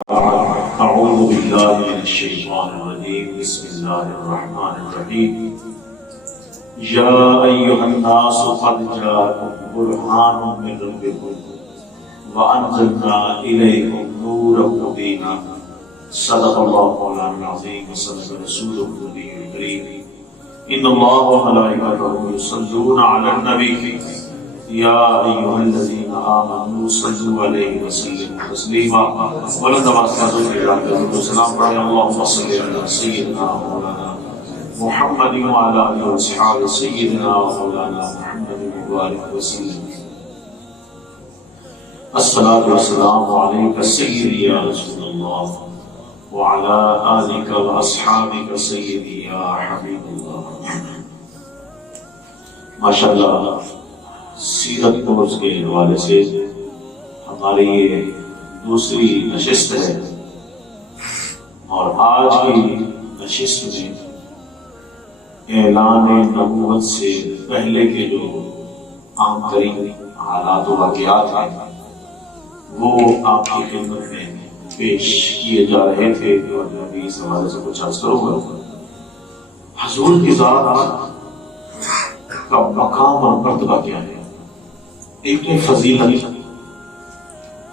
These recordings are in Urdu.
أعوذ بالله من الشيطان الرجيم بسم الله الرحمن الرحيم يا أيها الناس قد جاءكم برهان من ربكم وأنزلنا إليكم نورا مبينا صدق الله مولانا العظيم وصدق رسوله النبي الكريم إن الله وملائكته يصلون على النبي يا أيها الذين آمنوا صلوا عليه وسلموا تسليما ولد بركاته والسلام على اللهم صل على سيدنا مولانا محمد وعلى آله وصحبه سيدنا ومولانا محمد وبارك وسلم. الصلاة والسلام عليك سيدي يا رسول الله وعلى آلك وأصحابك سيدي يا حبيب الله. ما شاء الله سیرت کورس کے حوالے سے ہماری یہ دوسری نشست ہے اور آج کی نشست میں اعلان نبوت سے پہلے کے جو عام ترین حالات و واقعات ہیں وہ آپ کی خدمت میں پیش کیے جا رہے تھے اور میں بھی اس حوالے سے کچھ عرض کروں گا. حضور کی ذات کا مقام اور مرتبہ کیا ہے؟ ایک تو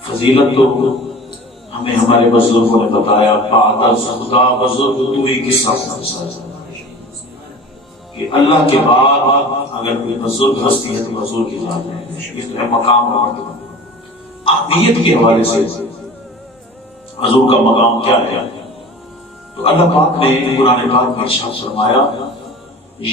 فضیلت تو ہمیں ہمارے بزرگوں نے بتایا بعد خدا بزرگ تو ایک قصہ کہ اللہ کے بعد اگر کوئی بزرگ ہستی ہے تو حضور کی ذات ہے. یہ تو ہے مقام اور اہمیت کے حوالے سے حضور کا مقام کیا ہے. تو اللہ پاک نے قرآن پاک میں ارشاد فرمایا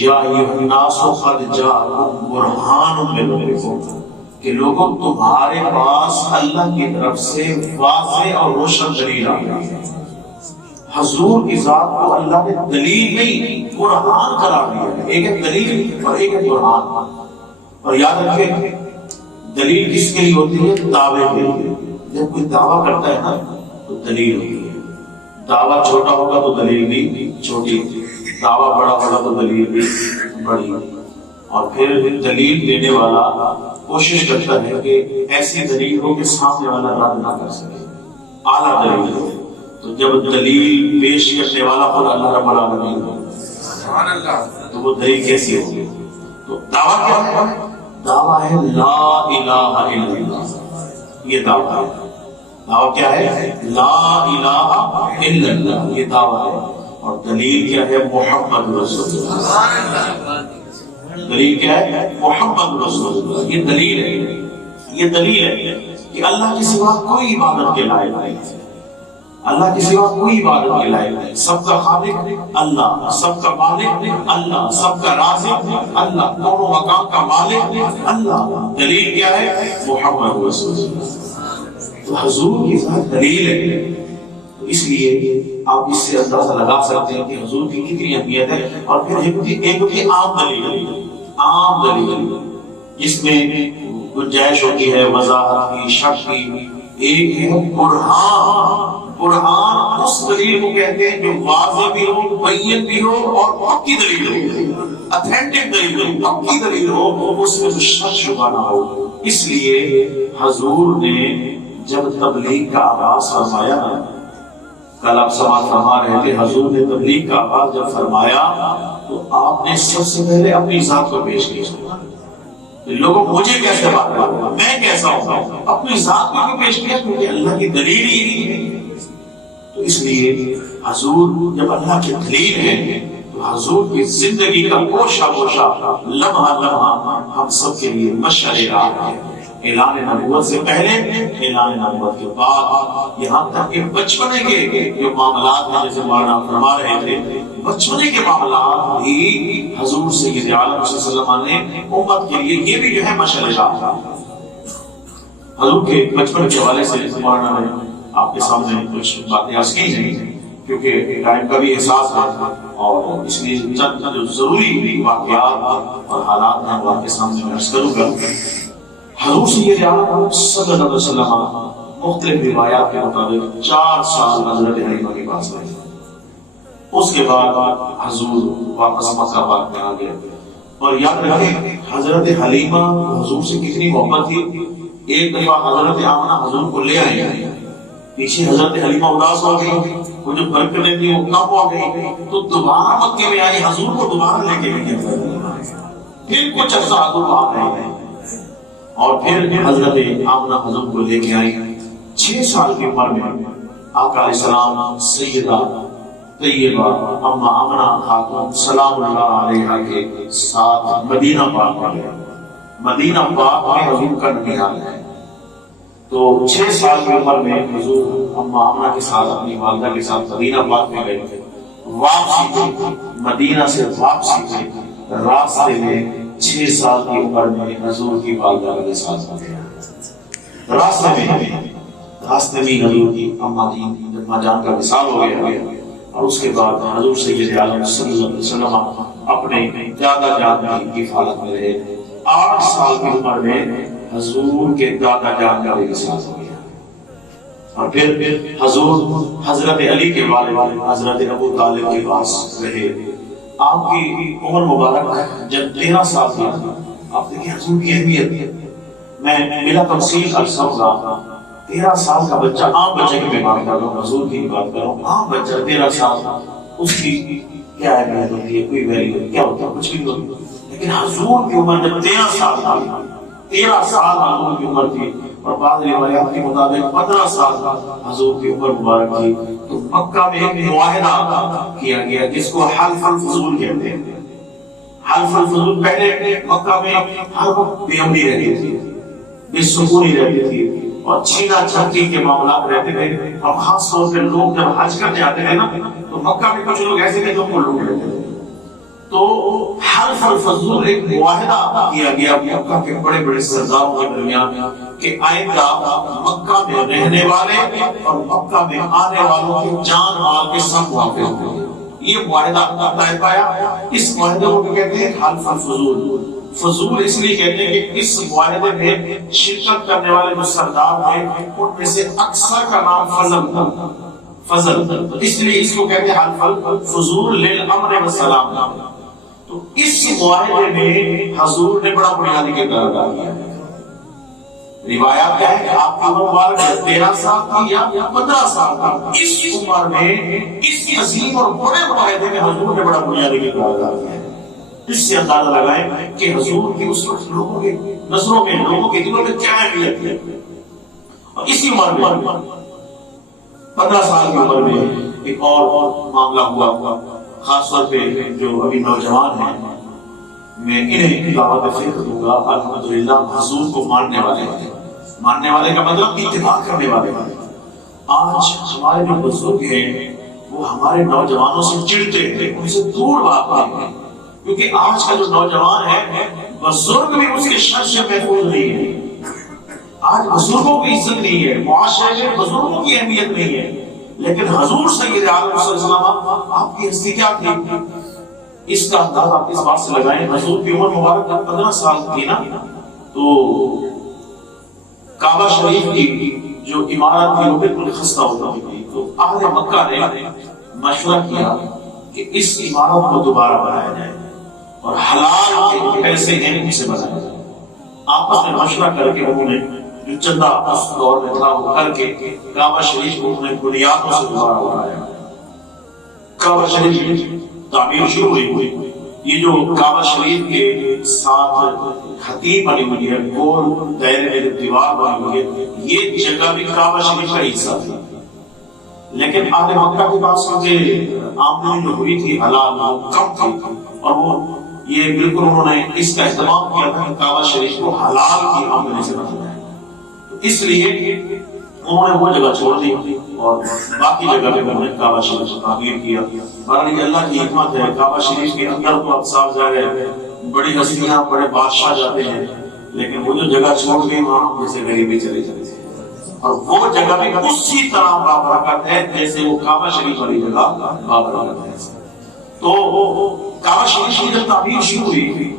یا ایھا الناس قد جاءکم برہان من ربکم کہ لوگوں تمہارے پاس اللہ کی طرف سے واضح اور روشن دلیل آ گئی ہے. حضور کی ذات کو اللہ نے دلیل نہیں برہان قرار دیا ہے. ایک ہے دلیل اور ایک ہے برہان. اور یاد رکھیں دلیل کس کے لیے ہوتی ہے؟ دعوے کے لیے. جب کوئی دعویٰ کرتا ہے نا تو دلیل ہوتی ہے. دعویٰ چھوٹا ہوگا تو دلیل بھی چھوٹی، دعویٰ بڑا ہوگا تو دلیل بھی بڑی. اور پھر دلیل دینے والا کوشش کرتا ہے کہ ایسی دلیل ہو کہ سامنے والا رد نہ کر سکے، اعلیٰ دلیل ہو. تو جب دلیل پیش کرنے والا خود اللہ رب العالمین ہو تو وہ دلیل کیسی ہوگی؟ تو دعویٰ کیا ہے؟ دعویٰ ہے لا الہ الا اللہ. یہ دعویٰ ہے. دعویٰ کیا ہے؟ لا الہ الا اللہ. یہ دعویٰ ہے. اور دلیل کیا ہے؟ محمد رسول اللہ. دلیل کیا ہے؟ محمد رسول اللہ. یہ دلیل ہے. یہ دلیل ہے کہ اللہ کے سوا کوئی عبادت کے لائق نہیں. اللہ کے سوا کوئی عبادت کے لائق نہیں. سب کا خالق اللہ، سب کا مالک اللہ، سب کا رازق اللہ، دونوں مقام کا مالک اللہ. دلیل کیا ہے؟ محمد رسول اللہ. تو حضور کی ذات دلیل ہے. اس لیے آپ اس سے اندازہ لگا سکتے ہیں کہ حضور کی کتنی اہمیت ہے. اور پھر ایک ہوتی عام دلیل، عام دلیل جس میں گنجائش ہوتی ہے وضاحت کی، شک کی. ایک ہے برہان. برہان اس دلیل کو کہتے ہیں جو واضح بھی ہو، بین بھی ہو اور پکی دلیل ہو، اتھینٹک دلیل ہو، پکی دلیل ہو، اس میں تو شک شبہ نہ ہو. اس لیے حضور نے جب تبلیغ کا آغاز فرمایا، کل آپ سماعت فرما رہے تھے، حضور نے تبلیغ کا آغاز جب فرمایا تو آپ نے سب سے پہلے اپنی ذات کو پیش کیا. لوگوں مجھے کیسے بات کروں، میں کیسا ہوں؟ اپنی ذات کو پیش کیا کیونکہ اللہ کی دلیل ہی ہے. تو اس لیے حضور جب اللہ کی دلیل ہے تو حضور کی زندگی کا گوشہ گوشہ، لمحہ لمحہ ہم سب کے لیے مشعل راہ ہے. اعلان نبوت سے پہلے، اعلان نبوت کے بعد، یہاں تک کہ بچپنے کے جو معاملات ہیں جیسے مولانا فرما رہے تھے، بچپنے کے معاملات بھی حضور سید عالم صلی اللہ علیہ وسلم نے امت کے لیے یہ بھی جو ہے مشعل راہ. حضور کے بچپن کے حوالے سے مولانا نے آپ کے سامنے کچھ باتیں عرض کی ہیں کیونکہ ٹائم کا بھی احساس ہے اور اس لیے چند جو ضروری واقعات اور حالات ہیں وہ آپ کے سامنے میں عرض کروں گا. حضور سید عالم صلی اللہ علیہ وسلم مختلف روایات کے مطابق 4 سال حضرت حلیمہ کے پاس رہے. اس کے بعد حضور واپس مکہ پاک میں آ گئے. اور یاد رکھیں حضرت حلیمہ حضور سے کتنی محبت تھی. ایک دفعہ حضرت آمنہ حضور کو لے آئی پیچھے حضرت حلیمہ اداس ہو گئی، وہ جو برکتیں تھی وہ کم ہو گئی، تو دوبارہ مکے میں آئی، حضور کو دوبارہ لے کے گئی، پھر کچھ عرصہ حضور وہاں رہ گئے، اور پھر حضرت آمنہ حضور کو لے کے آئی۔ 6 سال کی عمر میں آقا علیہ السلام سیدہ طیبہ اما آمنہ خاتون سلام اللہ علیہا کے ساتھ مدینہ پاک میں گئے۔ مدینہ پاک میں حضور کا ننیال ہے، تو 6 سال کی عمر میں حضور اما آمنہ کے ساتھ اپنی والدہ کے ساتھ مدینہ پاک میں گئے۔ واپسی پہ مدینہ سے واپسی پہ راستے میں 6 سال کی عمر میں حضور کی والدہ کے ساتھ گیا۔ راستے میں حضور کی اما جان کا وصال ہو گیا، اور اس کے بعد حضور سید عالم صلی اللہ علیہ وسلم اپنے دادا جان کی حفاظت میں رہے۔ 8 سال کی عمر میں حضور کے دادا جان کا وصال ہو گیا، اور پھر حضور حضرت علی کے والد حضرت ابو طالب کے پاس رہے۔ آپ کی عمر مبارک جب 13 سال کی، آپ دیکھیں حضور کی اہمیت، میں بلا تفصیل عرض کروں گا، 13 سال کا بچہ، عام بچے کی میں بات کر رہا ہوں، حضور کی بات کر رہا ہوں، عام بچہ 13 سال، اس کی کیا اہمیت ہوتی ہے، کوئی ویلیو کیا ہوتا ہے، کچھ بھی نہیں ہوتا، لیکن حضور کی عمر جب 13 سال تھی، 13 سال حضور کی عمر تھی، اور بعض روایات کے مطابق 15 سال حضور کی عمر مبارک تھی، تو مکہ میں ایک معاہدہ کیا گیا جس کو حلف الفضول کہتے ہیں۔ حلف الفضول، پہلے مکہ میں ہر وقت بے امنی رہتی تھی، بے سکونی رہتی تھی، اور چھینا جھپٹی کے معاملات رہتے تھے، اور خاص طور پہ لوگ جب حج کرنے آتے تھے نا، تو مکہ میں کچھ لوگ ایسے تھے جو وہ لوگ رہتے تھے، تو حلف الفضول ایک معاہدہ کیا گیا مکہ کے بڑے بڑے سرداروں کے درمیان کہ آئندہ مکہ میں رہنے والے اور مکہ میں آنے والوں کی جان مال کے سب محافظ ہوں گے۔ یہ معاہدہ طے پایا، اس معاہدے کو کہتے ہیں حلف الفضول۔ فضول اس لیے کہتے ہیں کہ اس معاہدے میں شرکت کرنے والے جو سردار تھے ان میں سے اکثر کا نام فضل تھا، فضل، اس لیے اس کو کہتے ہیں حلف الفضول للامر والسلام۔ تو اس معاہدے میں حضور نے بڑا بنیادی کردار ادا کیا ہے۔ روایات کیا ہے کہ آپ کی عمر مبارک 13 سال کی یا 15 سال کی، اس عمر میں اس عظیم اور بڑے معاہدے میں حضور نے بڑا بنیادی کردار ادا کیا ہے۔ اس سے اندازہ لگائیں کہ حضور کی اس وقت لوگوں کے نظروں میں، لوگوں کے دلوں میں کیا اہمیت ہے۔ اور اسی عمر میں 15 سال کی عمر میں ایک اور معاملہ ہوا، خاص طور پہ جو ابھی نوجوان ہیں، میں انہیں دعوت فکر دوں گا، الحمدللہ حضور کو ماننے والے ہیں۔ ماننے والے کا مطلب اتباع کرنے والے ہیں۔ آج ہمارے جو بزرگ ہیں وہ ہمارے نوجوانوں سے چڑھتے ہیں، ان سے دور بھاگتے ہیں، کیونکہ آج کا جو نوجوان ہے بزرگ بھی اس کے شر سے محفوظ نہیں ہے۔ آج بزرگوں کی عزت نہیں ہے، معاشرے میں بزرگوں کی اہمیت نہیں ہے، لیکن حضور سید عالم صلی اللہ علیہ وسلم آپ کی حیثیت کیا تھی، اس کا اندازہ آپ اس بات سے لگائیں۔ حضور کی عمر مبارک جب 15 سال تھی نا، تو کعبہ شریف کی جو عمارت تھی وہ بالکل خستہ ہو چکی تھی، تو اہل مکہ نے مشورہ کیا کہ اس عمارت کو دوبارہ بنایا جائے اور حلال کے پیسے ہیں ان سے بنایا جائے۔ آپس میں مشورہ کر کے انہوں نے جو چندہ اس دور میں تھا وہ کر کے کعبہ شریف کو انہوں نے بنیادوں سے دوبارہ بنایا۔ کعبہ شریف کی تعمیر شروع ہوئی۔ یہ جو کعبہ شریف کے ساتھ خطیب بنی ہوئی ہے، گول دائرے میں دیوار بنی ہوئی ہے، یہ جگہ بھی کعبہ شریف کا حصہ تھی، لیکن اہل مکہ کے پاس کیونکہ آمدنی جو ہوئی تھی حلال وہ کم تھی، اور وہ یہ بالکل انہوں نے اس کا اہتمام کیا تھا کہ کعبہ شریف کو حلال کی آمدنی سے بنایا جائے، تو اس لیے انہوں نے وہ جگہ چھوڑ دی اور باقی جگہ پہ انہوں نے کعبہ شریف کو تعمیر کیا۔ بہرحال یہ اللہ کی حکمت ہے، کعبہ شریف کے اندر تو اب صاف ظاہر ہے بڑی ہستیاں بڑے بادشاہ جاتے ہیں، لیکن وہ جو جگہ چھوڑ گئی وہاں جیسے غریبی چلے جاتے ہیں، اور وہ جگہ بھی اسی طرح بابرکت ہے جیسے وہ کعبہ شریف والی جگہ بابرکت ہے۔ تو کعبہ شریف کی جب تعمیر شروع ہوئی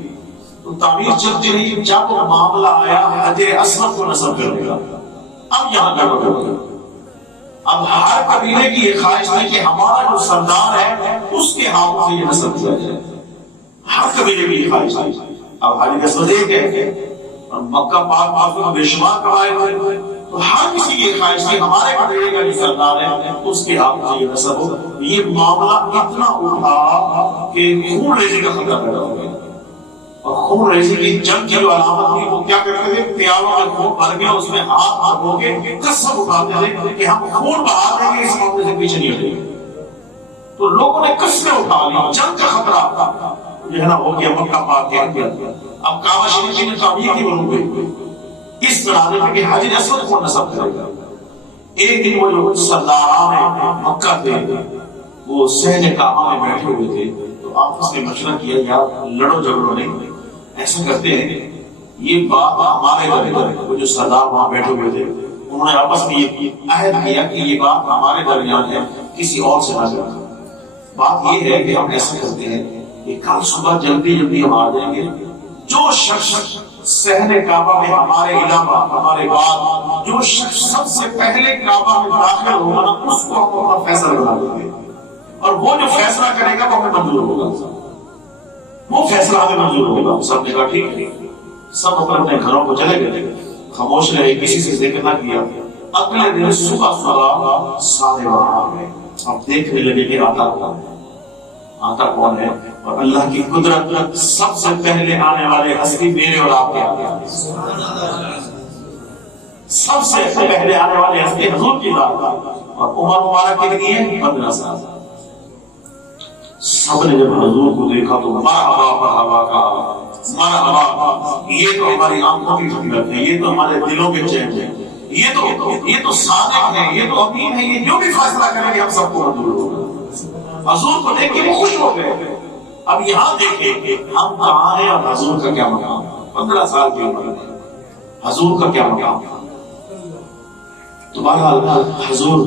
تو تعمیر چلتی رہی، جب وہ معاملہ آیا حجر اسود کو نصب کرنے کا، اب یہاں گڑبڑ ہو گئی۔ اب ہر قبیلے کی یہ خواہش ہے کہ ہمارا جو سردار ہے اس کے ہاتھوں سے یہ نصب کیا جائے، ہر قبیلے کی یہ خواہش ہے۔ اب حجر اسود ایک ہے اور مکہ پاک میں بے شمار قبائل ہوئے، تو ہر کسی کی خواہش تھی ہمارے قبیلے کا جو سردار ہے اس کے ہاتھ سے یہ نسب ہو. یہ معاملہ اتنا اٹھا کہ خون ریزی کا خطرہ پیدا ہو گیا. اور خون ریزی کی جنگ کی جو علامت تھی وہ کیا کرتے تھے؟ پیالوں میں خون بھر گیا اس میں ہاتھ ہو کے قسم اٹھاتے تھے کہ ہم خون بہا دیں گے، اس معاملے سے پیچھے نہیں ہٹیں گے. تو لوگوں نے قسمیں اٹھا لی، جنگ کا خطرہ جو ہے نا ہو گیا. مکہ پاک کیا گیا. اب کعبہ شریف کی تعمیر کی بنو گئی اس بنانے پہ کہ حجر اسود کو نصب کرے گا. ایک دن وہ جو سرداران مکہ تھے وہ صحن کعبہ میں بیٹھے ہوئے تھے تو آپس میں مشورہ کیا یار لڑو جھگڑو نہیں، ایسا کرتے ہیں یہ بات ہمارے درمیان. وہ جو سردار وہاں بیٹھے ہوئے تھے انہوں نے آپس میں یہ عہد کیا کہ یہ بات ہمارے درمیان ہے، کسی اور سے نہ کرنا. بات یہ ہے کہ ہم ایسا کرتے ہیں کہ کل صبح جلدی ہم آ جائیں گے. جو شخص صحن کعبہ میں ہمارے علاوہ ہمارے بعد جو شخص سب سے پہلے کعبہ میں داخل ہوگا نا اس کو ہم اپنا فیصلہ بنا دیں گے، اور وہ جو فیصلہ کرے گا وہ ہمیں منظور ہوگا. وہ فیصلہ ہمیں منظور ہوگا. سب نے کہا ٹھیک ہے. سب اپنے اپنے گھروں کو چلے گئے، خاموش رہے، کسی سے ذکر نہ کیا. اگلے دن صبح سارے وہاں آ گئے. اب دیکھنے لگے کہ آتا کون ہے. اور اللہ کی قدرت سب سے پہلے آنے والے ہستی میرے اور آپ کے آگے. سب سے پہلے آنے والے ہستی حضور کی ذات. اور عمر مبارک کتنی ہے؟ 15 سال. سب نے جب حضور کو دیکھا تو مرحبا مرحبا کہا. مرحبا، یہ تو ہماری آنکھوں کی ٹھنڈک ہے، یہ تو ہمارے دلوں کے چین ہے، یہ تو صادق ہے، یہ تو امین ہے، یہ جو بھی فیصلہ کریں گے ہم سب کو منظور ہوگا. حضور کو دیکھ کے وہ خوش ہو گئے. اب یہاں دیکھیں کہ ہم کہاں ہیں اور حضور کا کیا مقام. 15 سال کی عمر میں حضور کا کیا مقام. تو بہرحال حضور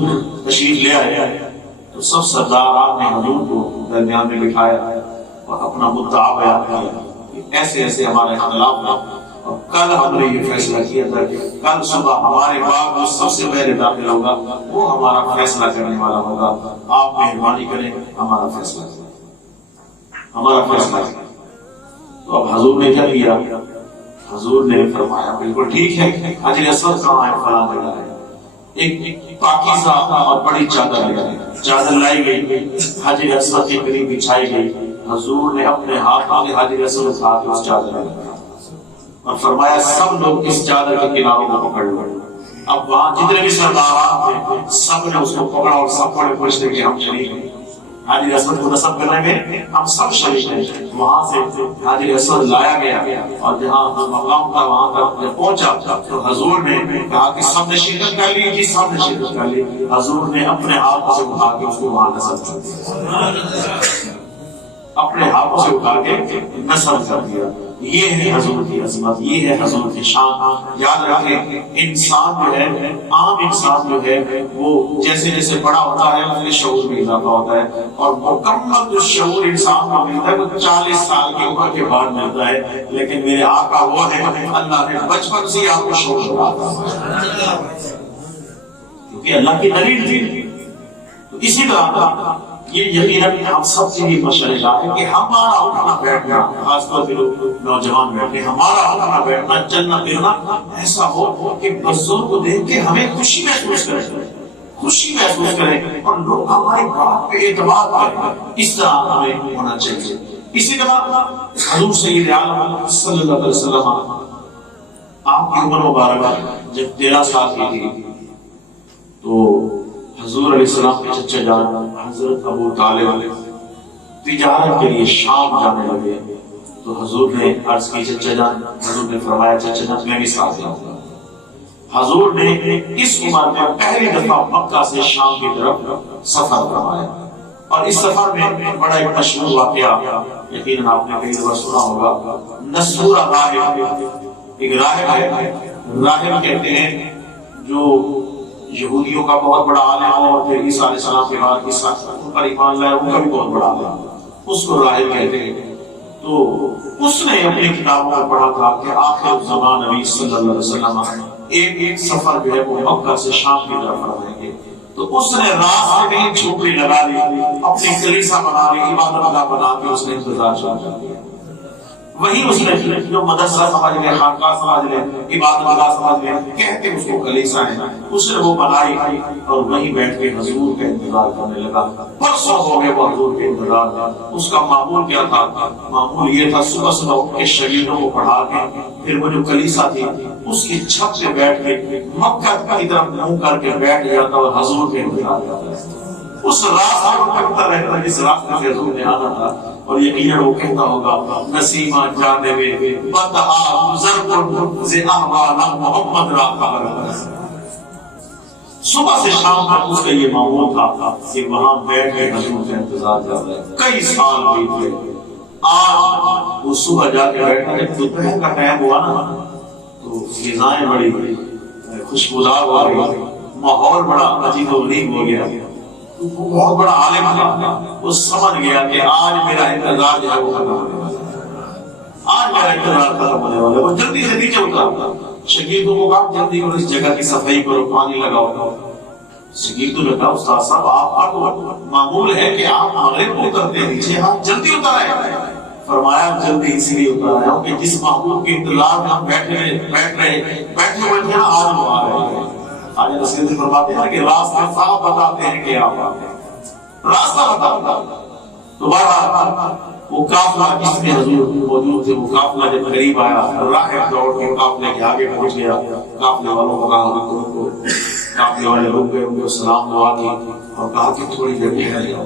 تشریف لے آئے تو سب سرداران نے حضور کو درمیان میں بٹھایا اور اپنا مدعا بیان کیا کہ ایسے ایسے ہمارے اختلاف ہیں اور کل ہم نے یہ فیصلہ کیا تھا کہ کل صبح ہمارے بعد جو سب سے پہلے داخل ہوگا وہ ہمارا فیصلہ کرنے والا ہوگا. آپ مہربانی کریں ہمارا فیصلہ کریں. تو اب حضور نے کیا کیا؟ حضور نے فرمایا بالکل ٹھیک ہے، حجر اسود کہاں ہے؟ فلاں جگہ ہے. ایک پاکیزہ اور بڑی چادر لگائی، چادر لائی گئی، حجر اسود کے قریب بچھائی گئی. حضور نے اپنے ہاتھوں سے حجر اسود اٹھا کے اس چادر لگایا اور فرمایا سب لوگ اس چادر کے کناروں کو پکڑ لو. اب وہاں جتنے بھی سرداران تھے سب نے اس کو پکڑا اور سب بڑے خوش تھے کہ ہم شریک ہیں، حجر اسود کو نصب کرنے میں ہم سب شریک ہیں. وہاں سے حجر اسود لایا گیا اور جہاں مقام تھا وہاں تک جب پہنچا تو حضور نے کہا کہ سب نے شرکت کر لی. جی سب نے شرکت کر لی. حضور نے اپنے ہاتھوں سے اٹھا کے اس کو وہاں نصب کر دیا، اپنے ہاتھوں سے اٹھا کے نصب کر دیا. یہ ہے حضور کی عظمت، یہ ہے حضور کی شان. یاد رکھیں انسان جو ہے، عام انسان جو ہے وہ جیسے جیسے بڑا ہوتا ہے اس کے شعور میں اضافہ ہوتا ہے اور مکمل جو شعور انسان کو ملتا ہے وہ 40 سال کی عمر کے بعد ملتا ہے. لیکن میرے آقا وہ ہے اللہ نے بچپن سے آپ کو شعور بنایا کیونکہ اللہ کی دلیل تھی. تو اسی طرح یہ یقیناً ہم سب کے لیے مشورہ ہے کہ ہمارا اٹھنا بیٹھنا، خاص طور پہ نوجوان بیٹھے، ہمارا اٹھنا بیٹھنا چلنا پھرنا ایسا ہو کہ بزرگ کو دیکھ کے ہمیں خوشی محسوس کریں اور لوگ ہماری بات پہ اعتماد کریں. اس طرح ہمیں ہونا چاہیے. اسی طرح حضور سید عالم صلی اللہ علیہ وسلم آپ کی عمر مبارکہ جب 13 سال کی تھی تو حضور علیہ السلام کے چچا جان حضرت ابو طالب تجارت کے لیے شام جانے لگے. تو حضور نے عرض کی چچا جان، حضور نے فرمایا چچا جان میں بھی ساتھ جاؤں گا. حضور نے اس عمر میں پہلی دفعہ مکہ سے شام کی طرف سفر فرمایا اور اس سفر میں بڑا ایک مشہور واقعہ یقیناً آپ نے کئی دفعہ سنا ہوگا. نسورہ راہب ایک راہب ہے. راہب کہتے ہیں جو یہودیوں کا بہت بڑا عالم اور پھر عیسیٰ علیہ السلام کے بعد عیسیٰ ان پر ایمان لائے ان کا بھی بہت بڑا عالم، اس کو راہب کہتے ہیں. تو اس نے اپنی کتابوں میں پڑھا تھا کہ آخر زمان نبی صلی اللہ علیہ وسلم ایک سفر جو ہے وہ مکہ سے شام کی طرف فرمائیں گے. تو اس نے راستے میں جھوپڑی لگا لی، اپنی کلیسا بنا لی، عبادت گاہ بنا کے اس نے انتظار شروع کر دیا. وہی اس نے جو مدرسہ سمجھ لے، خانقاہ سمجھ لے، عبادت گاہ سمجھ لے، کہتے اس کو کلیسا ہے، اس نے وہ بنائی اور وہیں بیٹھ کے حضور کا انتظار کرنے لگا۔ برسوں ہو گئے وہ حضور کے انتظار میں۔ اس کا معمول کیا تھا؟ معمول یہ تھا صبح صبح اٹھ کے شاگردوں کو پڑھا کے پھر وہ جو کلیسا تھی اس کی چھت پہ بیٹھ کے مکہ کی طرف منہ کر کے بیٹھ جاتا اور حضور کے انتظار کرتا۔ اس راستے کو کرتا رہتا جس راستے سے حضور نے آنا تھا، اور یقیناً وہ کہتا ہوگا نسیمہ جانب بدعا گزر کن ز احوال محمد را خبر۔ صبح سے شام تک اس کا یہ معمول تھا کہ وہاں بیٹھ کے حضور کا انتظار کر رہے۔ کئی سال بیت گئے، آج وہ صبح جا کے بیٹھا، جب دوپہر کا ٹائم ہوا نا تو فضائیں بڑی خوشبودار ہو گئی، ماحول بڑا عجیب و غریب ہو گیا۔ وہ بہت بڑا عالم تھا، وہ سمجھ گیا کہ آج میرا انتظار جو ہے وہ ختم ہونے والا ہے، آج میرا انتظار ختم ہونے والا ہے۔ وہ جلدی سے نیچے اترا، شاگردوں کو کہا جلدی کرو، اس جگہ کی صفائی کرو، پانی لگاؤ۔ شاگردوں نے کہا استاد صاحب آپ کا تو معمول ہے کہ آپ مغرب کو اترتے ہیں نیچے، آپ جلدی اتر آئے۔ فرمایا جلدی اس لیے اتر آیا ہوں کہ جس محبوب کے انتظار میں ہم بیٹھے ہوئے تھے آج وہ آ رہے ہیں۔ آج رسول فرماتے ہیں کہ راستہ صاف بتاتے ہیں کہ آپ راستہ بتاتا۔ تو بہرحال وہ قافلہ جس میں حضور موجود تھے، وہ قافلہ جب قریب آیا، راہب دوڑ کے قافلے کے آگے پہنچ گیا۔ قافلے والوں کو کہا، قافلے والے لوگ گئے، ان کو سلام دعا کی اور کہا کہ تھوڑی دیر ٹھہر جاؤ،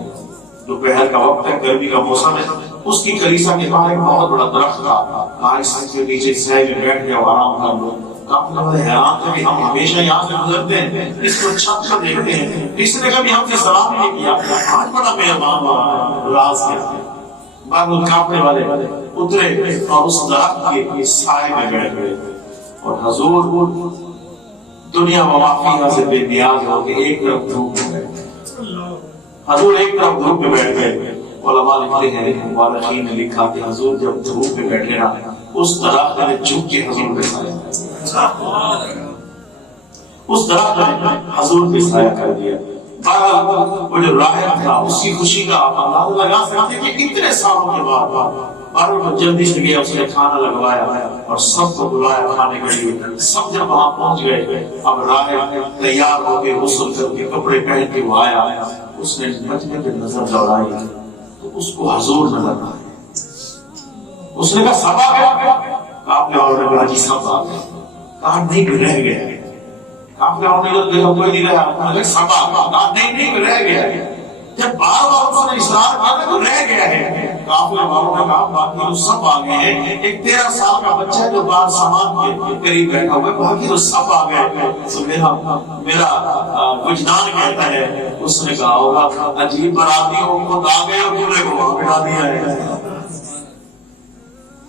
دوپہر کا وقت ہے، گرمی کا موسم ہے۔ اس کی کلیسا کے باہر ایک بہت بڑا درخت تھا، کہا اس کے نیچے سائے میں بیٹھ جاؤ، آرام کر لو۔ قافلے والے حیران تھے کہ ہم ہمیشہ یہاں سے گزرتے ہیں، اس کو چھت پر دیکھتے ہیں، اس نے کبھی ہم سے سلام نہیں کیا، آج بڑا مہربان ہو رہا ہے، راز کیا ہے؟ بعد میں قافلے والے اترے اور اس درخت کے سائے میں بیٹھ گئے، اور حضور دنیا و ما فیہا سے بے نیاز ہو کے ایک طرف دھوپ میں بیٹھ گئے۔ حضور ایک طرف دھوپ میں بیٹھ گئے۔ علماء لکھتے ہیں، مورخین نے لکھا کہ حضور جب دھوپ میں بیٹھے نا، اس درخت نے جھک کے حضور پہ سایہ، اس درخت نے حضور پہ سایہ کر دیا۔ وہ جو راہب تھا اس کی خوشی کا آپ اندازہ لگا سکتے کہ اتنے سالوں کے بعد وہ جلدی سے گیا، اس نے کھانا لگوایا اور سب کو بلایا کھانے کے لیے۔ سب جب وہاں پہنچ گئے، اب راہب تیار ہو کے غسل کر کے کپڑے پہن کے وہ آیا، اس نے بچنے پہ نظر دوڑائی تو اس کو حضور نظر آئے۔ اس نے کہا سب آ گیا؟ آپ نے اور کہا جی سب آ گئے۔ کہا نہیں رہ گیا۔ آپ نے اور دیکھا کوئی نہیں رہا، سب آ گیا۔ کہا نہیں رہ گیا۔ جب بار بار انہوں نے اصرار کیا تو رہ گیا ہے۔ قافلے والوں نے کہا باقی تو سب آ گئے ہیں، ایک 13 سال کا بچہ ہے جو بار سامان کے قریب بیٹھا ہوا ہے، باقی تو سب آ گئے۔ تو میرا وجدان کہتا ہے، اس نے کہا ہوگا عجیب براتیوں کو آ گئے اور دولہے کو وہاں بٹھا دیا ہے،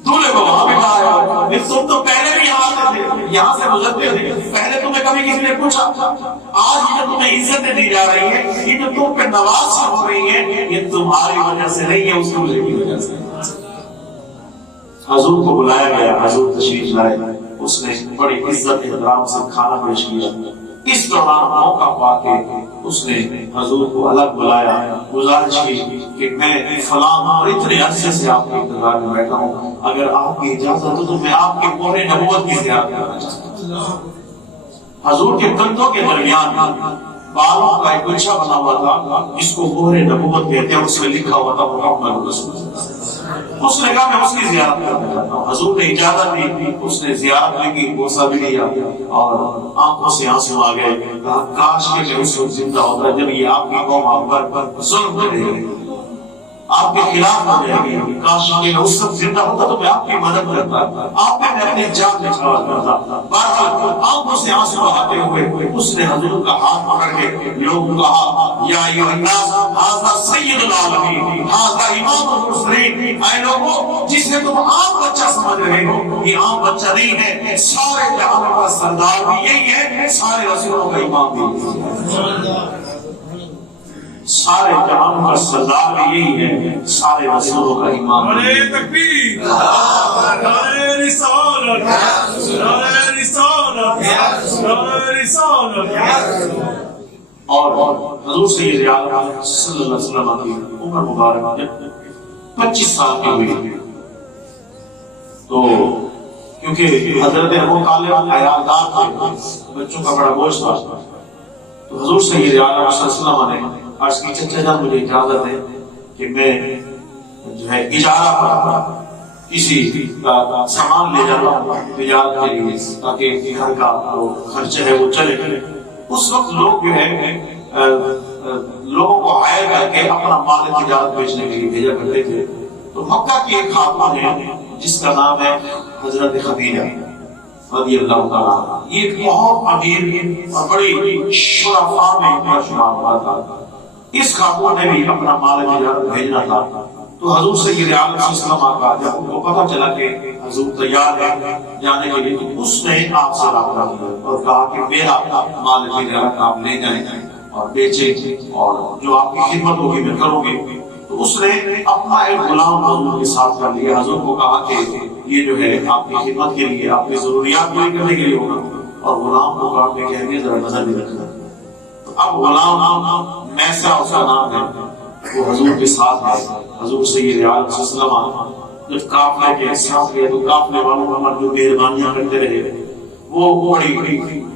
دولہے کو وہاں بٹھایا ہے۔ تم تو پہلے بھی یہاں سے گزرتے تھے، پہلے تمہیں کبھی کسی نے پوچھا؟ آج یہ تمہیں عزتیں دی جا رہی ہیں، یہ جو تم پہ نوازی ہو رہی ہے، یہ تمہاری وجہ سے نہیں ہے، اس دولہے کی وجہ سے۔ حضور کو بلایا گیا، حضور تشریف لائے، اس نے بڑی عزت احترام سے کھانا پیش کیا۔ اس دوران موقع پا کے اس نے حضور کو الگ بلایا، گزارش کی کہ میں فلاں اور اتنے عرصے سے آپ کے انتظار میں بیٹھا ہوں، اگر آپ کی اجازت ہو تو میں آپ کے مہر نبوت کی زیارت کرنا چاہتا ہوں۔ حضور کے کندھوں کے درمیان بالوں کا ایک گچھا بنا ہوا تھا جس کو مہر نبوت کہتے ہیں، اس میں لکھا ہوا تھا محمد رسول اللہ۔ اس نے کہا میں اس کی زیارت کرنا چاہتا ہوں۔ حضور نے اجازت دی، اس نے زیارت بھی کی، بوسہ بھی لیا اور آنکھوں سے آنسو آ گئے۔ کہا کاش کہ میں اس وقت زندہ ہوتا جب یہ آپ کی قوم آپ پر ظلم کرے گی، آپ کے خلاف ہو جائے گی، کاش کہ میں اس وقت زندہ ہوتا تو میں آپ کی مدد کرتا، آپ میں اپنی جان نچھاور کرتا۔ بہرحال آنکھوں سے آنسو بہاتے ہوئے اس نے حضور کا ہاتھ پکڑ کے لوگوں کو کہا یا ایھا الناس ھذا سید العالمین ھذا امام المرسلین، اے لوگوں جسے تم عام بچہ سمجھ رہے ہو یہ عام بچہ نہیں ہے، سارے جہان کا سردار بھی یہی ہے، سارے رسولوں کا امام بھی یہی ہے، سارے جہان کا سردار بھی یہی ہے، سارے رسولوں کا امام بھی یہی ہے۔ تکبیر، نعرہ رسالت، نعرہ رسالت، نعرہ رسالت۔ اور حضور سے یہ زیارت صلی اللہ علیہ وسلم کی عمر مبارک جب 25 سال کی ہوئی تو کیونکہ حضرت ابو طالب عیالدار تھے، بچوں کا بڑا بوجھ تھا، تو حضور سید عالم صلی اللہ علیہ وسلم نے عرض کی چچا جان مجھے اجازت ہے کہ میں جو ہے اجارہ پر کسی کا سامان لے جاتا ہوں تجارت کے لیے تاکہ گھر کا جو خرچہ ہے وہ چلے۔ اس وقت لوگ جو ہے لوگوں کو ہائر کر کے اپنا مال تجارت بیچنے کے لیے بھیجا کرتے تھے۔ تو مکہ کی ایک خاتون ہے جس کا نام ہے حضرت خدیجہ رضی اللہ تعالیٰ عنہا، یہ بہت امیر اور بڑی شرفاء میں شمار ہوا تھا۔ اس خاتون نے بھی اپنا مال تجارت بھیجنا تھا، تو حضور سید عالم صلی اللہ علیہ وسلم کا جب ان کو پتہ چلا کہ حضور تیار ہے جانے کے لیے، تو اس نے آپ سے رابطہ کیا اور کہا کہ میرا مال تجارت آپ لے جائیں اور بیچیں اور جو آپ کی خدمت ہوگی میں کروں گی۔ تو اس نے اپنا ایک غلام حضور کے ساتھ کر لیا، حضور کو کہا کہ یہ جو ہے آپ کی خدمت کے لیے، آپ کی ضروریات پوری کرنے کے لیے ہوگا، اور غلام کو کہا کہ کہہ دیا ذرا نظر بھی رکھنا۔ تو اب غلام میسرہ اس کا نام ہے، وہ حضور کے ساتھ ہے۔ حضور سید عالم صلی اللہ علیہ وسلم جب قافلے کے ساتھ گئے تو قافلے والوں پر جو مہربانیاں کرتے رہے، وہ بڑی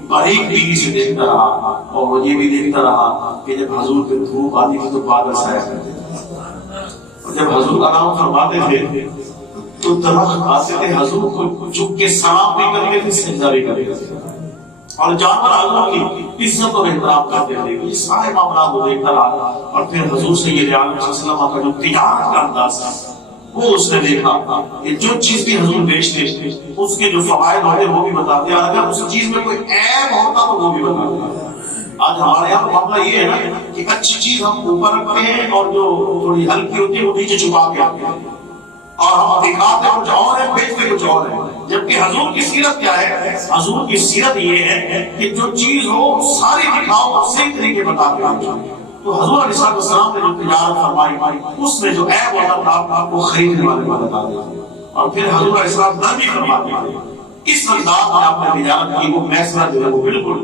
باریک بینی سے دیکھتا رہا، اور وہ یہ بھی دیکھتا رہا کہ جب حضور پہ دھوپ آتی تھی تو بادل سایہ کرتے تھے، اور جب حضور آرام فرماتے تھے تو درخت آتے تھے حضور کو جھک کے سلام بھی کرتے تھے، سجدہ بھی کرتے تھے، اور جانور حضور کی عزت اور احترام کرتے تھے۔ یہ سارے معاملات کو دیکھتا رہا، اور پھر حضور سید عالم صلی اللہ علیہ وسلم کا جو تجارت کا انداز تھا وہ اس نے دیکھا کہ جو چیز بھی حضور بیچتے اس کے جو فوائد ہوتے وہ بھی بتاتے، اور اگر اس چیز میں کوئی عیب ہوتا تو وہ بھی بتاتے۔ آج ہمارے یہاں معاملہ یہ ہے نا کہ اچھی چیز ہم اوپر رکھتے ہیں اور جو تھوڑی ہلکی ہوتی ہے وہ نیچے چھپا کے آتے ہیں، اور ہم دکھاتے کچھ اور ہے بیچتے کچھ اور ہے۔ جبکہ حضور کی سیرت کیا ہے؟ حضور کی سیرت یہ ہے کہ جو چیز ہو ساری دکھاؤ، صحیح طریقے بتا کے۔ تو حضور علیہ السلام نے جو تجارت فرمائی اس میں جو عیب ہوتا تھا وہ خریدنے والے کو بتا دیتے، اور پھر حضور علیہ السلام نرمی فرماتے تھے۔ اس انداز میں آپ نے تجارت کی، وہ میسرہ جو ہے وہ بالکل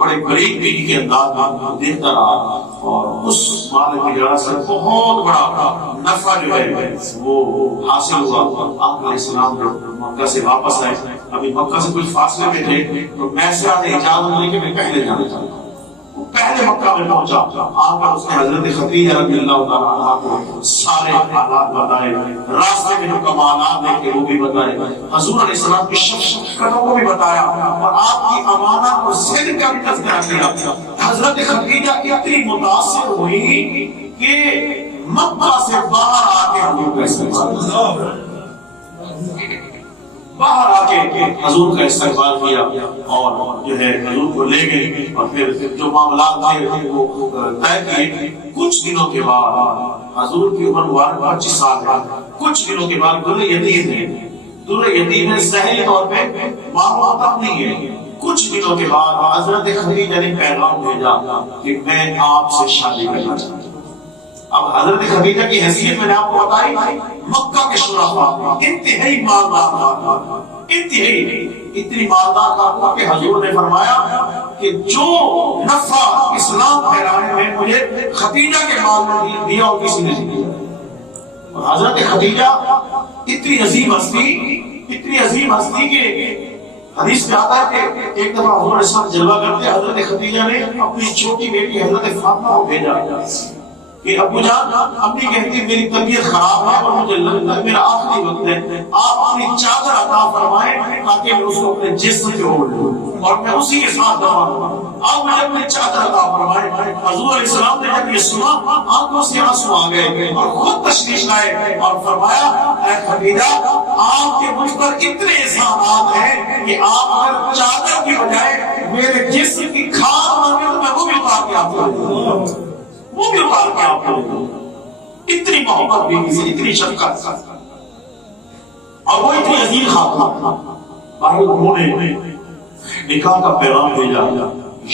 بڑے قریب بینی کے انداز میں دیکھتا رہا، اور اس مال تجارت سے بہت بڑا نفع جو ہے وہ حاصل ہوا۔ آپ علیہ السلام جو مکہ سے واپس آئے، ابھی مکہ سے کچھ فاصلے میں تھے، تو میسرہ نے اجازت دی کہ میں پہلے جانا چاہتا ہوں۔ وہ پہلے مکہ میں پہنچا، آ کر اس نے حضرت خدیجہ رضی اللہ تعالیٰ عنہا کو سارے حالات بتائے، راستے میں جو کمالات دیکھے وہ بھی بتائے، حضور علیہ السلام کی شفقتوں کو بھی بتایا، اور آپ کی امانت اور صدق کا بھی تذکرہ کیا۔ حضرت خدیجہ اتنی متاثر ہوئی کہ مکہ سے باہر آ کے حضور کا استقبال باہر آ کے حضور کا استقبال کیا، اور جو ہے حضور کو لے گئے، اور پھر جو معاملات تھے وہ طے کیے۔ کچھ دنوں کے بعد حضور کی عمر مبارک 25 سال ہے، کچھ دنوں کے بعد در یتیم ہے، در یتیم ہے، ظاہری طور پہ ماں باپ تک نہیں ہے۔ کچھ دنوں کے بعد حضرت خدیجہ نے پیغام بھیجا کہ میں آپ سے شادی کرنا چاہتا ہوں۔ اب حضرت خدیجہ کی حیثیت میں نے آپ کو بتائی، مکہ کے شرفاء انتہائی مالدار، انتہائی اتنی مالدار تھا کہ حضور نے فرمایا کہ جو نفع اسلام پھیلانے میں مجھے خدیجہ کے مال میں دیا اور کسی نے نہیں دیا۔ اور حضرت خدیجہ اتنی عظیم ہستی کہ حدیث میں آتا ہے کہ ایک دفعہ حضور علیہ السلام جلوہ کرتے، حضرت خدیجہ نے اپنی چھوٹی بیٹی حضرت فاطمہ کو بھیجا کہ ابو جان، امی کہتی میری طبیعت خراب ہے اور مجھے لگتا ہے میرا آخری وقت ہے، آپ اپنی چادر عطا فرمائیں تاکہ میں اس کو اپنے جسم پہ اوڑھ لوں اور میں اسی کے ساتھ دفن ہوں۔ آپ مجھے اپنی چادر عطا فرمائیں۔ حضور علیہ السلام نے جب یہ سنا آنکھوں سے آنسو آ گئے اور خود تشریف لائے اور فرمایا اے خدیجہ، آپ کے مجھ پر اتنے احسانات ہیں کہ آپ اگر چادر کی بجائے میرے جسم کی کھاد مانگے تو میں وہ بھی اتار کے آپ کو دوں، وہ بھی اتار کے آپ کو دوں۔ اتنی محبت بھی سے، اتنی شفقت، اور وہ اتنی عظیم خاتون۔ انہوں نے نکاح کا پیغام بھیجا۔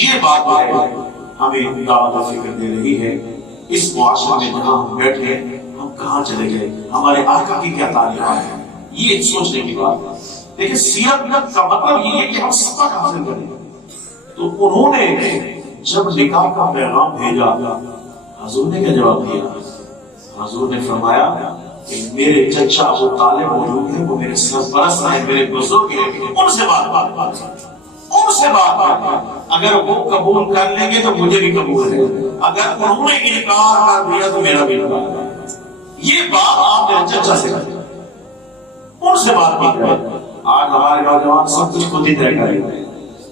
یہ بات ہے ہمیں دعوت فکر دے رہی ہے، اس معاشرے میں جہاں ہم بیٹھے ہم کہاں چلے گئے، ہمارے آقا کی کیا تعلیمات ہے، یہ سوچنے کی بات ہے۔ لیکن سیرت کا مطلب یہ ہے کہ ہم سبق حاصل کریں۔ تو انہوں نے جب نکاح کا پیغام بھیجا، حضور نے کیا جواب دیا؟ حضور نے فرمایا کہ میرے چچا ابو طالب موجود ہیں، وہ میرے سرپرست ہیں، میرے بزرگ ہیں، ان سے بات ان سے بات اگر وہ قبول کر لیں گے تو مجھے بھی قبول ہے، اگر انہوں نے انکار کر دیا تو میرا بھی انکار ہے۔ یہ بات آپ میرے چچا سے کریں، ان سے بات نہیں کریں۔ آج ہمارے نوجوان سب کچھ خود ہی طے کریں گے،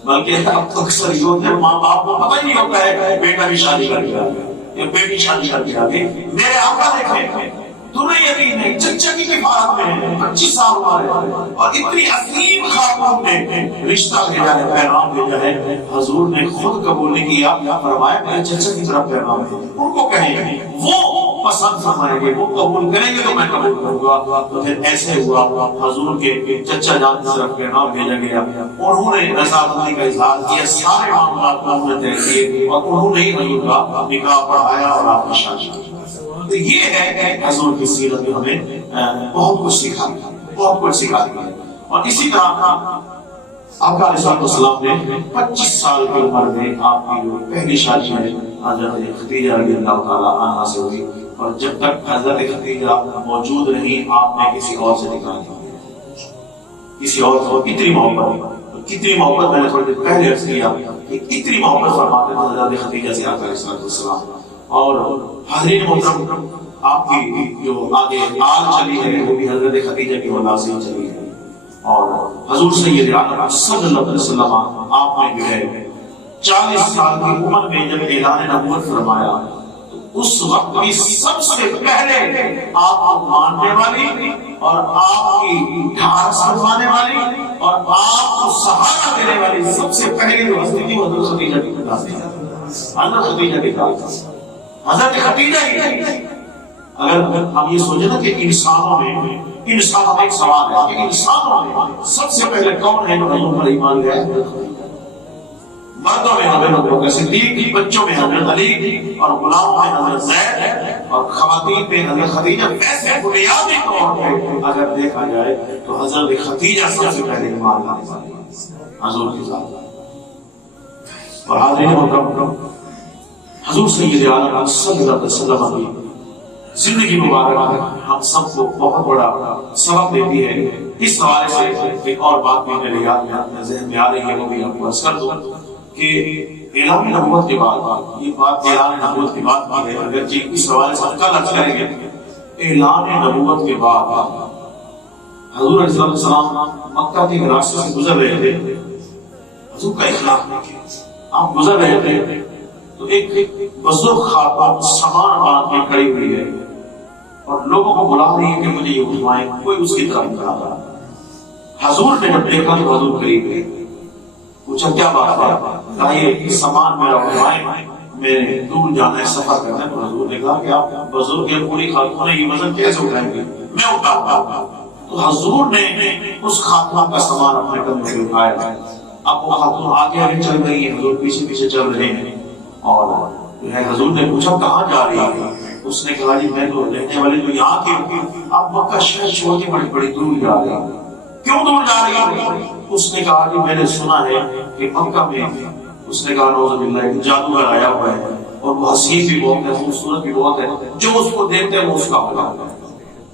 بلکہ اب اکثر یہ ہوتا ہے ماں باپ کو پتہ ہی نہیں ہوتا ہے بیٹا بھی شادی کر کے آ گیا یا بیٹی شادی کر کے آ گئی۔ میرے آقا دیکھیں، تمہیں یقین ہے چچا کی کفایت میں ہے، 25 سال ہمارے اور اتنی عظیم خاتون نے رشتہ بھیجا ہے، پیغام بھیجا ہے، حضور نے خود قبول نہیں کیا، فرمایا میرے چچا کی طرف پیغام ہے، ان کو کہیں وہ پسند فرمائیں گے، وہ قبول کریں گے تو میں قبول کروں گا۔ تو پھر ایسے ہوا، حضور کے چچا جان کی طرف پیغام بھیجا گیا، انہوں نے رضامندی کا اظہار کیا، سارے معاملات انہوں نے طے کیے اور انہوں نے ہی حضور کا نکاح پڑھایا اور آپ کی شادی کی۔ تو یہ ہے حضور کی سیرت میں ہمیں بہت کچھ سکھاتی ہے۔ اور اسی طرح آپ کا علیہ السلام نے 25 سال کی عمر میں آپ کی جو پہلی شادی ہے حضرت خدیجہ رضی اللہ تعالیٰ عنہا سے ہوئی، اور جب تک حضرت خدیجہ موجود رہی آپ نے کسی اور سے نکاح کیا، کسی اور سے۔ کتنی محبت میں نے تھوڑی دیر پہلے عرض کیا کہ اتنی محبت فرماتے ہیں حضرت خدیجہ سے آقا علیہ السلام۔ اور حضرین محترم، آپ کی جو آگے آل چلی ہے وہ بھی حضرت خدیجہ کی اولاد سے چلی ہے، اور حضور سید عالم صلی اللہ علیہ وسلم آپ نے جو ہے 40 سال کی عمر میں جب اعلان نبوت فرمایا تو اس وقت بھی سب سے پہلے آپ کو ماننے والی اور آپ کی ڈھال سنوانے والی اور آپ کو سہارا دینے والی سب سے پہلے جو ہستی تھی وہ حضرت خدیجہ کی خدمت تھی، حضرت خدیجہ کی خدمت، حضرت خدیجہ ہی۔ اگر ہم یہ سوچیں نا کہ انسانوں میں ایک سوال ہے کہ انسانوں میں سب سے پہلے کون ہے جو حضور پر ایمان لے آئے؟ مردوں میں حضرت ابوبکر صدیق، بچوں میں حضرت علی، اور غلاموں میں حضرت زید، اور خواتین میں حضرت خدیجہ۔ ویسے بنیادی طور پہ اگر دیکھا جائے تو حضرت خدیجہ سب سے پہلے ایمان لانے والی حضور کی ذات۔ اور حاضرین محترم، حضور سید عالم صلی اللہ علیہ وسلم کی زندگی مبارک ہم سب کو بہت بڑا سبق دیتی ہے۔ اس حوالے سے ایک اور بات بھی میرے یاد میں ذہن میں آ رہی ہے، وہ بھی آپ کو عرض کر دوں کہ اعلان نبوت کے بعد، یہ بات اعلان نبوت کی بات ہے، اگرچہ اس حوالے سے کل عرض کریں گے، اعلان نبوت کے بعد حضور علیہ السلام مکہ کے راستے سے گزر رہے تھے، حضور کا اخلاق، آپ گزر رہے تھے تو ایک بزرگ خاتون سامان باندھ کے کھڑی ہوئی ہے اور لوگوں کو بلا رہی ہے کہ مجھے یہ اٹھوائیں، کوئی اس کی طرف کھڑا تھا۔ حضور نے جب دیکھا تو حضور قریب گئے، پوچھا کیا بات ہے؟ کہا یہ سامان میرا اٹھوائیں، میں دور جانا ہے، سفر کرنا ہے۔ تو حضور نے کہا کہ آپ بزرگ ہیں، پوری خاتون ہے، یہ وزن کیسے اٹھائیں گے؟ میں اٹھاتا ہوں۔ تو حضور نے اس خاتون کا سامان اپنے کندھے پہ اٹھایا۔ اب وہ خاتون آگے آگے چل رہی ہے، حضور پیچھے پیچھے چل رہے ہیں، اور حضور نے پوچھا کہاں جا رہی ہے؟ اس نے کہا جی میں تو رہنے والے جو یہاں کی، اب مکہ شہر چھوڑ کے بڑی دور جا رہی ہے۔ کیوں دور جا رہی ہے؟ اس نے کہا کہ میں نے سنا ہے کہ مکہ میں، اس نے کہا نعوذ باللہ، ایک جادوگر آیا ہوا ہے اور وہ حسین بھی بہت ہے، خوبصورت بھی بہت ہے، جو اس کو دیکھتے ہیں وہ اس کا ہوگا۔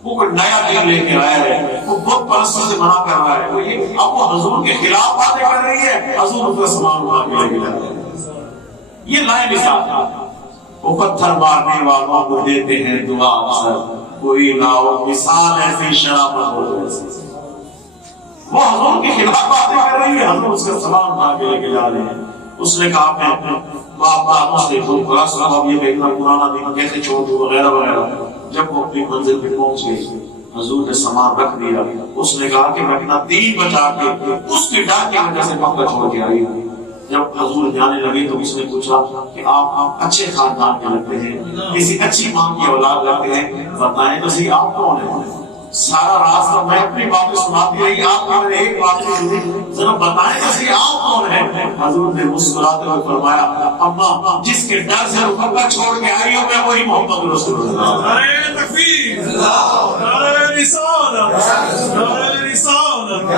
وہ کوئی نیا دین لے کے آیا ہے، وہ بت پرستی سے منع کر رہا ہے، وہ یہ اب وہ حضور کے خلاف باتیں کر رہی ہے، حضور اس کا سامان اٹھا کے لے کے جا رہے ہیں۔ یہ لائے مثال، وہ پتھر مارنے والوں کو دیتے ہیں دعا اکثر، کوئی لاؤ مثال ایسی شرافت ہو جیسے۔ وہ حضور کے خلاف باتیں کر رہی ہے، حضور اس کا سامان اٹھا کے لے کے جا رہے ہیں۔ اس نے کہا میں باپ سے خود بڑا صاحب یہ دیکھنا پرانا دن کیسے چھوڑ دوں وغیرہ وغیرہ۔ جب وہ اپنی منزل پہ پہنچ گئی، حضور نے سامان رکھ دیا۔ اس نے کہا کہ میں اپنا دین بچا کے اس کی ڈر کی وجہ سے مکہ چھوڑ کے آئی ہوں۔ جب حضور جانے لگے تو اس نے پوچھا کہ آپ اچھے خاندان کے لگتے ہیں، کسی اچھی ماں کی اولاد لگتے ہیں، بتائیں تو صحیح آپ کون ہیں؟ سارا راستہ میں اپنی باتیں سناتی رہی، آپ نے ایک بات سنی، ذرا بتائیں تو صحیح آپ کون ہیں؟ حضور نے مسکراتے ہوئے فرمایا اماں جس کے ڈر سے مکہ چھوڑ کے آئی ہوں میں وہی محمد رسول اللہ۔ نعرہ تکبیر، نعرہ رسالت، نعرہ رسالت،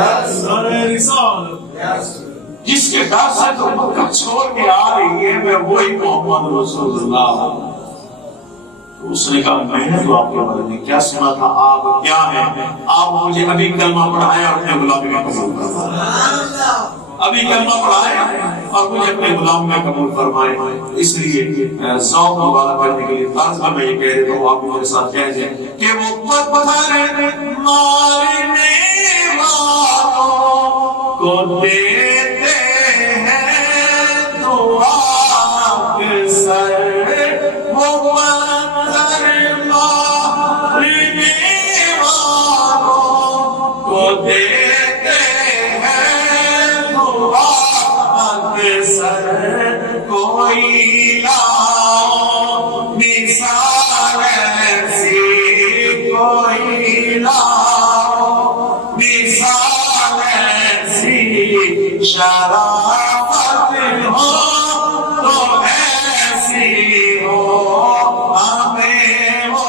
نعرہ رسالت۔ جس کے ڈر سے تو مکہ چھوڑ کے آ رہی ہے میں وہی محمد رسول اللہ۔ اس نے کہا میں نے تو آپ کے بارے میں کیا سنا تھا، آپ کیا ہیں، آپ مجھے ابھی کلمہ پڑھائے اور اپنے غلام میں قبول فرمائے، ابھی کلمہ پڑھائے اور مجھے اپنے غلام میں قبول فرمائے۔ اس لیے ذوق مبالغہ کرنے کے لیے طرز میں یہ کہہ رہا ہوں، آپ میرے ساتھ کہہ دیں کہ وہ پتھر مارنے والوں کو دیتے ہیں دعا اکثر، وہ پتھر مارنے والوں کو دیتے ہیں دعا اکثر، کوئی لاؤ مثال ایسی، کوئی لاؤ مثال ایسی، شرافت ہو تو ایسی ہو، ہمیں وہ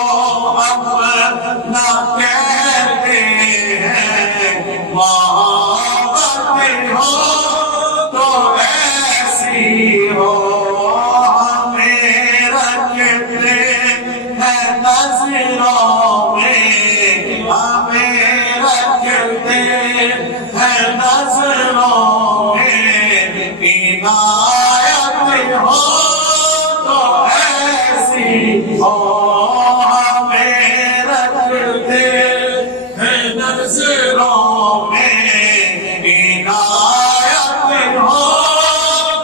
اپنا کہتے ہیں، محبت ہو تو ایسی ہو، ہمیں رکھتے ہیں نظروں میں، ہمیں رکھتے ہیں نظروں میں، عنایت ہو تو ایسی ہو، ہمیں رکھتے ہیں نظروں میں، عنایت ہو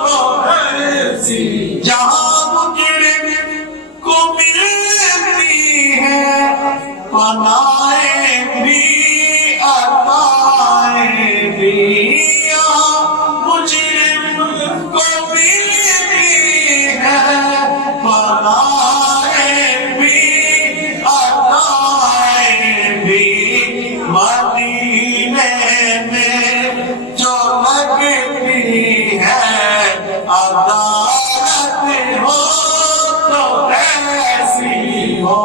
تو ایسی، جہاں مجرم کو ملتی ہے پناہیں بھی عطائیں بھی، مجرم کو ملتی ہے پناہیں بھی عطائیں بھی، مدینے میں جو لگتی ہے عدالت ہو تو ایسی ہو،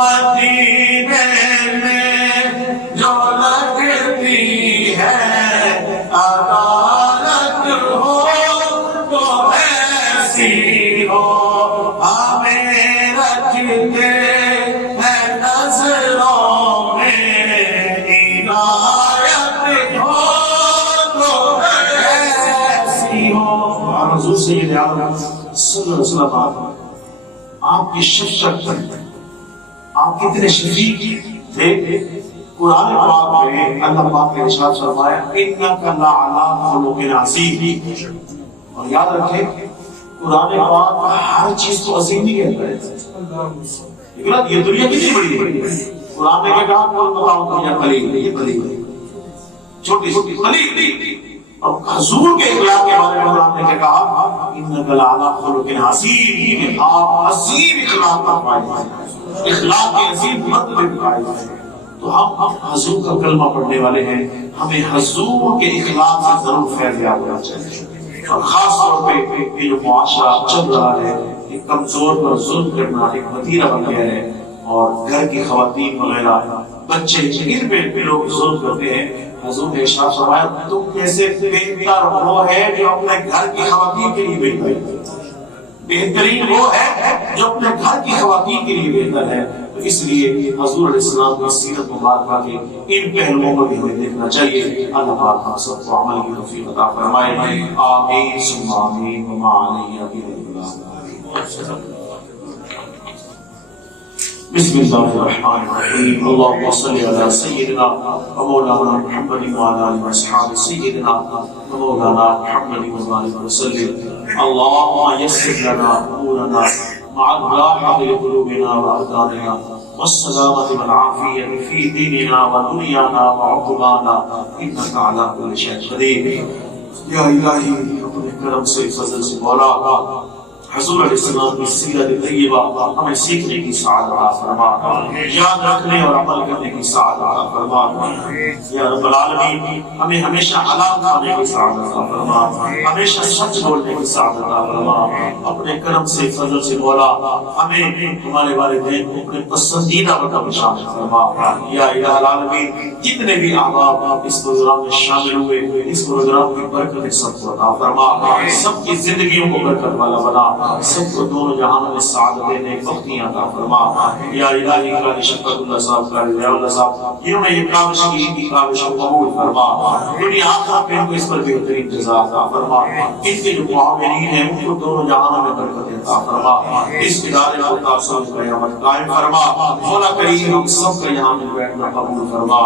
مدینے میں جو لگتی ہے عدالت ہو تو ایسی ہو، ہمیں رکھتے ہیں نظروں میں، عنایت ہو تو ایسی ہو۔ حضور سید عالم صلی اللہ علیہ وسلم آپ کی شفقت، آپ کتنے شفیق تھے۔ قرآن پاک میں اللہ پاک نے ارشاد فرمایا انک لعلی خلق عظیم، اور یاد رکھیں قرآن پاک ہر چیز کو عظیم ہی کہتا ہے، لیکن یہ دنیا کتنی بڑی ہے، قرآن نے کہا کون بتاؤ دنیا قلیل، یہ قلیل ہے، چھوٹی چھوٹی قلیل، اور حضور کے اخلاق کے بارے میں قرآن نے کہا انک لعلی خلق عظیم، آپ عظیم اخلاق کا قائل ہیں، اخلاق کے عظیم مرتبے پر قائل ہیں۔ تو ہم حضور کا کلمہ پڑھنے والے ہیں، ہمیں حضور کے اخلاق سے ضرور فیض یاب ہونا چاہیے، اور خاص طور پہ یہ جو معاشرہ چل رہا ہے، ایک کمزور پر ظلم کرنا ایک وتیرہ بن گیا ہے، اور گھر کی خواتین وغیرہ بچے ان پہ لوگ ظلم کرتے ہیں۔ حضور نے ارشاد فرمایا تم کیسے بہتر وہ ہے جو اپنے گھر کی خواتین کے لیے بہترین وہ ہے جو اپنے گھر کی خواتین کے لیے بہتر ہے۔ تو اس لیے حضور علیہ السلام کی سیرت مبارکہ کے ان پہلوؤں کو بھی ہمیں دیکھنا چاہیے۔ اللہ پاک ہم سب کو عمل کی توفیق عطا فرمائے، آمین ثم آمین، وما علیہ الا البلاغ۔ بسم اللہ الرحمن الرحیم، اللهم صل علی سیدنا ومولانا محمد وعلى آلہ وصحبہ سیدنا ومولانا محمد وبارک وسلم۔ اللهم یسر لنا امورنا مع الراحة لقلوبنا وأبداننا والسلامة والعافية في ديننا ودنيانا وعقبانا إنك على كل شيء قدير۔ یا الہی اپنے کرم سے فضل سے مولا حضور علیہ السلام کی سیرت طیبہ ہمیں سیکھنے کی سعادت عطا فرما، یاد رکھنے اور عمل کرنے کی سعادت عطا فرما۔ یا رب العالمین ہمیں ہمیشہ حلال کھانے کی سعادت عطا فرما، ہمیشہ سچ بولنے کی سعادت عطا فرما۔ اپنے کرم سے فضل سے مولا ہمیں ہمارے والدین کو اپنے پسندیدہ وطن میں شامل فرما۔ یا الہ العالمین جتنے بھی احباب اس پروگرام میں شامل ہوئے، اس پروگرام کی برکت سب کو عطا فرما، سب کی زندگیوں کو برکت والا بنا۔ سب کو دونوں جہانوں میں سعادتیں نیک بختیاں عطا فرما یا الہی قاری شفقت اللہ صاحب قاری ضیاء اللہ صاحب جنہوں نے یہ کاوش کی ان کی کاوش کو قبول فرما دنیا آخرت میں ان کو اس پر بہترین جزا عطا فرما ان کے جو معاونین ہیں ان کو دونوں جہانوں میں برکت عطا فرما اس ادارے کو تاثر قیامت قائم فرما مولا کریم ہم سب کا یہاں مل بیٹھنا قبول فرما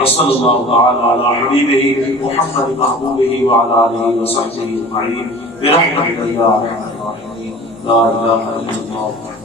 وصلی اللہ تعالی علی حبیبہ محمد محبوبہ وعلی آلہ وصحبہ اجمعین برحمتک یا ارحم الراحمین لا الہ الا اللہ